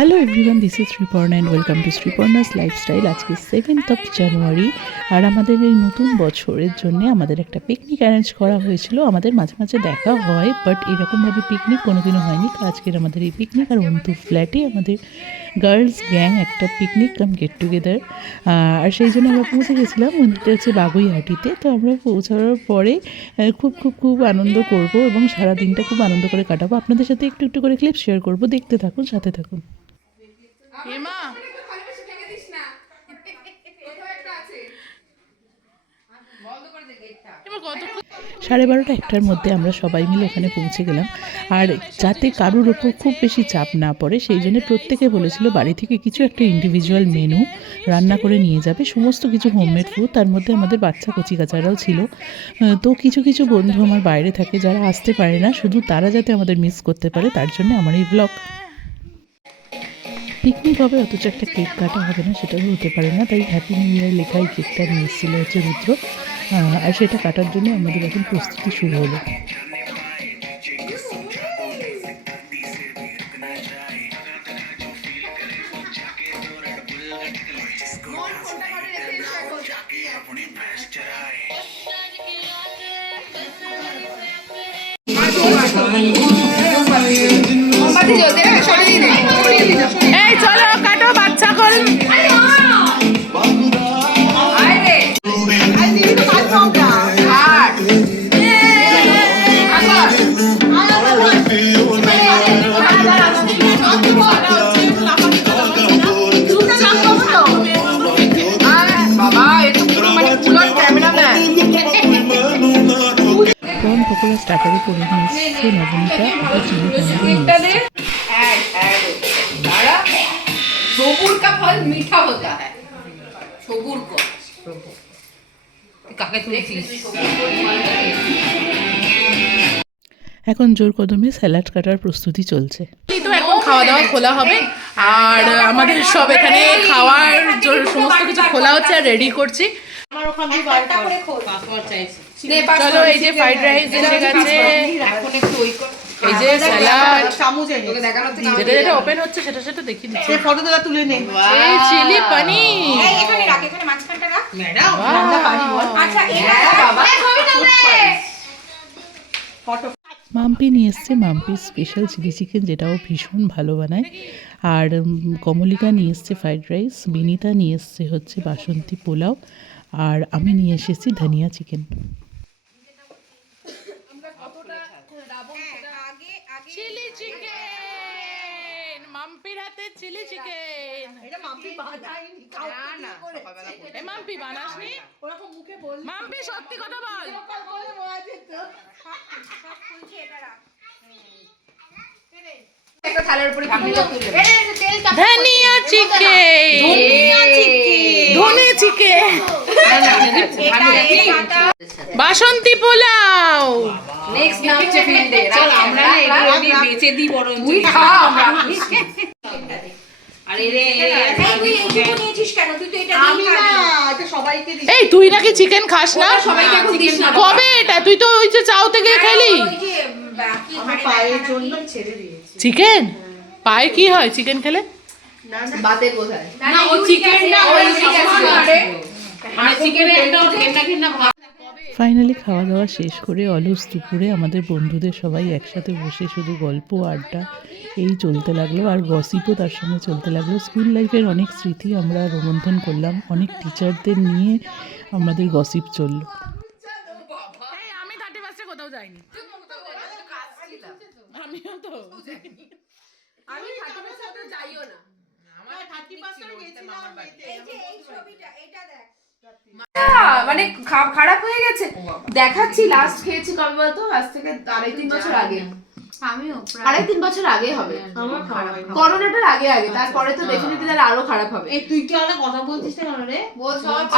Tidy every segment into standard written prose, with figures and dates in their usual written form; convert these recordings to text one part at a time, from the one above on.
Hello everyone, this is Sriparna and welcome to Sriparna's lifestyle. আজকে 7th জানুয়ারি আর আমাদের এই নতুন বছরের জন্য আমাদের একটা পিকনিক অ্যারেঞ্জ করা হয়েছিল। আমাদের মাঝে মাঝে দেখা হয়, বাট এরকমভাবে পিকনিক কোনোদিনও হয়নি। তো আজকের আমাদের এই পিকনিক আর অন্তু ফ্ল্যাটে আমাদের গার্লস গ্যাং একটা পিকনিক কাম গেট টুগেদার। আর সেই জন্য আমরা পৌঁছে গেছিলাম, মন্দিরটা হচ্ছে বাগুইহাটিতে। তো আমরা পৌঁছানোর পরে খুব খুব খুব আনন্দ করব এবং সারা দিনটা খুব আনন্দ করে কাটাবো। আপনাদের সাথে একটু একটু করে ক্লিপ শেয়ার করব, দেখতে থাকুন, সাথে থাকুন। সাড়ে 12টা-1টার মধ্যে আমরা সবাই মিলে ওখানে পৌঁছে গেলাম। আর যাতে কারুর ওপর খুব বেশি চাপ না পড়ে সেই জন্য প্রত্যেকে বলেছিল বাড়ি থেকে কিছু একটা ইন্ডিভিজুয়াল মেনু রান্না করে নিয়ে যাবে, সমস্ত কিছু হোমমেড ফুড। তার মধ্যে আমাদের বাচ্চা কচিকাচারাও ছিল। তো কিছু কিছু বন্ধু আমার বাইরে থাকে যারা আসতে পারে না, শুধু তারা যাতে আমাদের মিস করতে পারে তার জন্য আমার এই ব্লগ। পিকনিক হবে অথচ একটা কেক কাটা হবে না, সেটাও হতে পারে না। তাই হ্যাপি নিউ ইয়ার লেখা এই কেকটা নিয়ে এসেছিলো হচ্ছে রুদ্র, আর সেটা কাটার জন্য আমাদের এখন প্রস্তুতি শুরু হলো। এই চলো কাটো, বাচ্চা কল পকোড়া স্টার্টারে করে নিয়েছে নবনীতা, আর চিলি পনির নিয়েছে। सबूर का फल मीठा होता है। सबूर को काके तुले এখন জোর কদমে স্যালাড কাটার প্রস্তুতি চলছে। তো এখন খাওয়া দাওয়া খোলা হবে আর আমাদের সব এখানে খাওয়ার সমস্ত কিছু খোলা হচ্ছে আর রেডি করছি। চলো, এই যে ফ্রাইড রাইস এসে গেছে, এই যে স্যালাড, যেটা যেটা ওপেন হচ্ছে সেটা সেটা দেখিয়ে দিচ্ছি। ফটো তোলা তুলে নে। এই চিলি পনির, এখানে রাখ, এখানে মাঝখানটা রাখ। ম্যাডাম রান্না পারি বল। আচ্ছা এটা বাবা ছবি তুলবে। মাম্পি নিয়ে এসছে মাম্পির স্পেশাল চিলি চিকেন, যেটাও ভীষণ ভালো বানায়। আর কমলিকা নিয়ে এসছে ফ্রাইড রাইস, বিনিতা নিয়ে এসছে হচ্ছে বাসন্তী পোলাও, আর আমি নিয়ে এসেছি ধনিয়া চিকেন। চিলি চিকেন, মাম্পির হাতে চিলি চিকেন। এটা মাম্পি বানায়নি, কাউকে না সকালবেলা করে। এ মাম্পি বানাসনি? ওরা তো মুখে বল। মাম্পি সত্যি কথা বল। সকাল করে বলা যেত। সব খুলছি, এটা রাখ। একটা থালার উপরে ভিডিও তুলে। এই তেলটা ধনিয়া চিকেন, ধনিয়া চিকেন, ধনে চিকেন, এটা বাসন্তী পোলাও। নেক্সট নাচে ফিল্ডে চল আমরা এগুলো নিয়ে বেচে দিই বরং তুই আরে রে তুই এইটুকু নিয়েছিস কেন? তুই তো এটা আমি না, এটা সবাইকে দিই। এই তুই নাকি চিকেন খাস না? সবাইকে এখন দিস না। কবে এটা? তুই তো ওই যে চাও থেকে খেলি ওই যে বাকি আমি পায়ের জন্য ছেড়ে দিয়েছি। চিকেন। পায়ে কি হয় চিকেন খেলে? না না, বাতের বোধহয় না, ও চিকেন না, ওই চিকেন আরে মানে চিকেনের একটা ঘেন্না ঘেন্না ভাব। ফাইনালি খাওয়া দাওয়া শেষ করে অলস দুপুরে আমাদের বন্ধুদের সবাই একসাথে বসে শুধু গল্প আড্ডা এই চলতে লাগলো, আর গসিপও তার সঙ্গে চলতে লাগলো। স্কুল লাইফের অনেক স্মৃতি আমরা রোমন্থন করলাম, অনেক টিচারদের নিয়ে আমাদের গসিপ চললো। আমি 31 কোথাও যাইনি। আমিও তো আমি 31 সাথে যাইও না। আমার 31 গেছিলাম। এই যে এই ছবিটা, এটা দেখ। মানে খারাপ হয়ে গেছে দেখাচ্ছি। লাস্ট খেয়েছি কবে বলতো? আজ থেকে 2.5-3 বছর আগে। আমিও 2.5-3 বছর আগে হবে। আমার খারাপ। করোনাটার আগে তারপরে তো ডেফিনেটলি তাহলে আরো খারাপ হবে। এই তুই কি অনেক কথা বলছিস না কেন রে?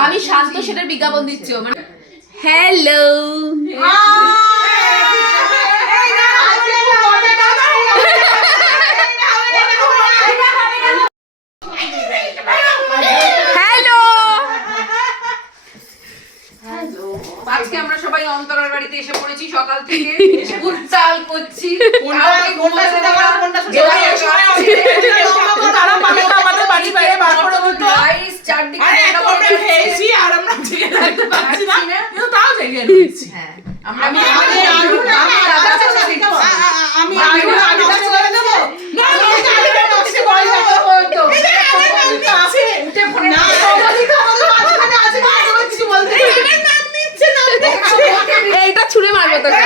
আমি শান্ত সেটার বিজ্ঞাপন দিচ্ছি। মানে হ্যালো আজকে আমরা সবাই অন্তরার বাড়িতে এসে পড়েছি সকাল থেকে উচ্চাল করছি। প্রেগনেন্ট হয়েছি। হ্যাঁ আমি আলু নষ্ট করে দেবো না নষ্ট করে দেবো উঠে ফোনে না মাঝখানে আছে কিছু বলতে নাম নিচ্ছে না এইটা ছুঁড়ে মারবো তোকে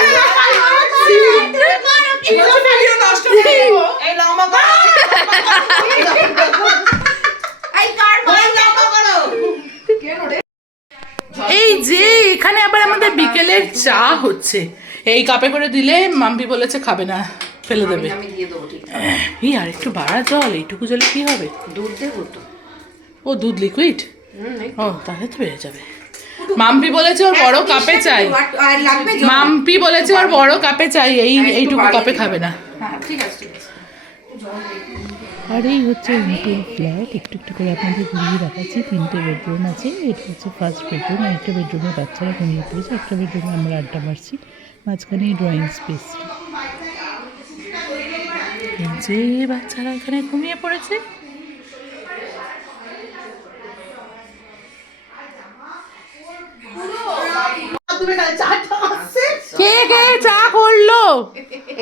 নষ্ট করে দেবো এই লম্বা এই কার বল লম্বা করো এই যে এখানে আবার আমাদের বিকেলের চা হচ্ছে, এই কাপে করে দিলে মাম্পি বলেছে খাবে না, ফেলে দেবে। আমি দিয়ে দেবো ঠিক এই আর একটু বাড়া জল, এইটুকু জলে কি হবে? দুধ দেবো তো ও দুধ লিকুইড, ও তাহলে তো বেড়ে যাবে। মাম্পি বলেছে ওর বড় কাপে চাই, আর লাগবে মাম্পি বলেছে ওর বড় কাপে চাই, এইটুকু কাপে খাবে না। হ্যাঁ ঠিক আছে ঠিক আছে আর এই হচ্ছে ইন্টেল ফ্ল্যাট, একটু একটু করে আপনাদের ঘুরিয়ে দেখাচ্ছি। 3টে বেডরুম আছে, এটা হচ্ছে ফার্স্ট বেডরুম। একটা বেডরুমে বাচ্চারা ঘুমিয়ে পড়েছে, একটা বেডরুমে আমরা আড্ডা মারছি, মাঝখানে ড্রয়িং স্পেস। এই যে বাচ্চারা এখানে ঘুমিয়ে পড়েছে। কে কে চা করলো?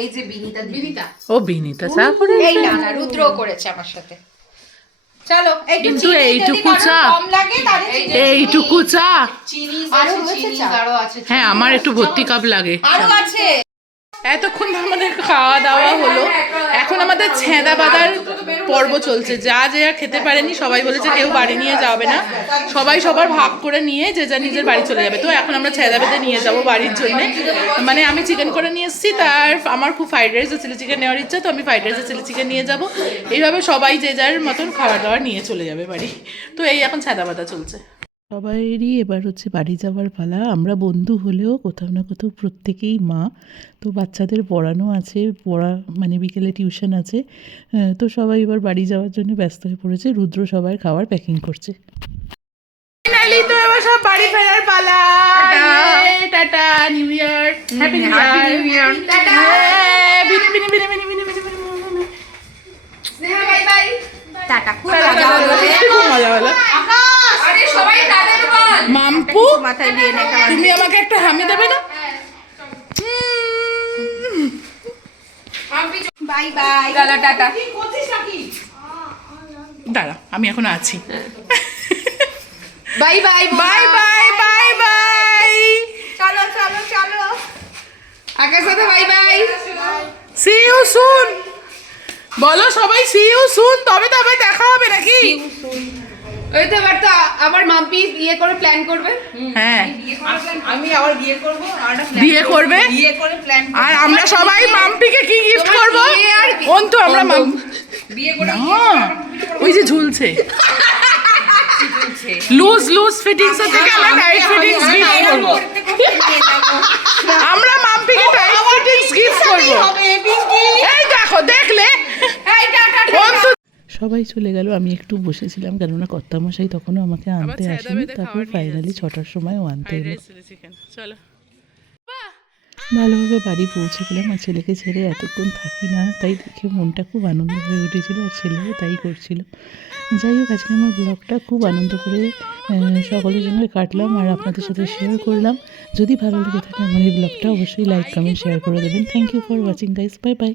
এই যে বিনিতা ও বিনিতা চা করে, এই না রুদ্র করেছে আমার সাথে। চলো কিন্তু এইটুকু চা, কম লাগে তাহলে এইটুকু চা, চিনি আরো আছে, রয়েছে চিনি চা? আরো আছে। হ্যাঁ আমার একটু ভর্তি কাপ লাগে। আরো আছে এতক্ষণ আমাদের খাওয়া দাওয়া হলো, এখন আমাদের ছেঁদা বাঁধার পর্ব চলছে। যা যে আর খেতে পারেনি সবাই বলেছে কেউ বাড়ি নিয়ে যাবে না, সবাই সবার ভাগ করে নিয়ে যে যা নিজের বাড়ি চলে যাবে। তো এখন আমরা ছেঁদা বেঁধে নিয়ে যাবো বাড়ির জন্যে। মানে আমি চিকেন করে নিয়ে এসেছি, তার আমার খুব ফ্রাইড রাইস আর চিলি চিকেন নেওয়ার ইচ্ছা, তো আমি ফ্রাইড রাইস আর চিলি চিকেন নিয়ে যাবো। এইভাবে সবাই যে যার মতন খাবার দাবার নিয়ে চলে যাবে বাড়ি। তো এই এখন ছেঁদা বাঁধা চলছে। সবাইয়েরই এবার হচ্ছে বাড়ি যাওয়ার পালা। আমরা বন্ধু হলেও কোথাও না কোথাও প্রত্যেকেই মা, তো বাচ্চাদের পড়ানো আছে, মানে বিকেলে টিউশন আছে, তো সবাই এবার বাড়ি যাওয়ার জন্য ব্যস্ত হয়ে পড়েছে। রুদ্র সবার খাবার প্যাকিং করছে। ফাইনালি তো এবার সব বাড়ি ফেরার পালা। Tata, new year, happy new year, tata, বিনি বিনি বিনি বিনি বিনি বিনি বিনি। স্নেহা বাই বাই টাটা খুব টাটা, মজা হলো রে খুব মজা হলো। আরে সবাই টাটা বল মাম্পু মাথায় দিয়ে নে খাবার তুমি আমাকে একটা হামি দেবে না? বাই বাই চলো টাটা কি করছিস নাকি? দাঁড়া আমি এখন আছি। Bye bye bye bye bye bye, চলো চলো চলো আকাশ সাথে bye bye see you soon বলো সবাই, সি ইউ সুন, তবে তবে দেখা হবে নাকি? ওই তো এবার তো আবার মাম্পি ইয়ে করে প্ল্যান করবে হ্যাঁ আমি আবার বিয়ে করব, আর বিয়ে করবে, বিয়ে করে প্ল্যান আর আমরা সবাই মাম্পিকে কি গিফট করব? বিয়ে আর কি? অন্তু আমরা বিয়ে করে না, ওই যে ঝুলছে লুজ লুজ ফিটিংস থেকে আমরা টাইট ফিটিংস গিফট করব। আমরা মাম্পিকে টাইট ফিটিংস গিফট করব। হবে পিঙ্কি। এই দেখো দেখলে, এই টাটা অন্তু সবাই চলে গেল, আমি একটু বসেছিলাম, কেননা কর্তামশাই তখনও আমাকে আনতে আসেনি। তারপর ফাইনালি 6টার সময় ও আনতে এলো। চলো ভালোভাবে বাড়ি পৌঁছে গেলাম, আর ছেলেকে ছেড়ে এতক্ষণ থাকি না, তাই দেখে মনটা খুব আনন্দ হয়ে উঠেছিল, আর ছেলেও তাই করছিল। যাই হোক, আজকে আমার ব্লগটা খুব আনন্দ করে সকলের সঙ্গে কাটলাম আর আপনাদের সাথে শেয়ার করলাম। যদি ভালো লেগে থাকে আমার এই ব্লগটা অবশ্যই লাইক কমেন্ট শেয়ার করে দেবেন। Thank you for watching guys, bye by.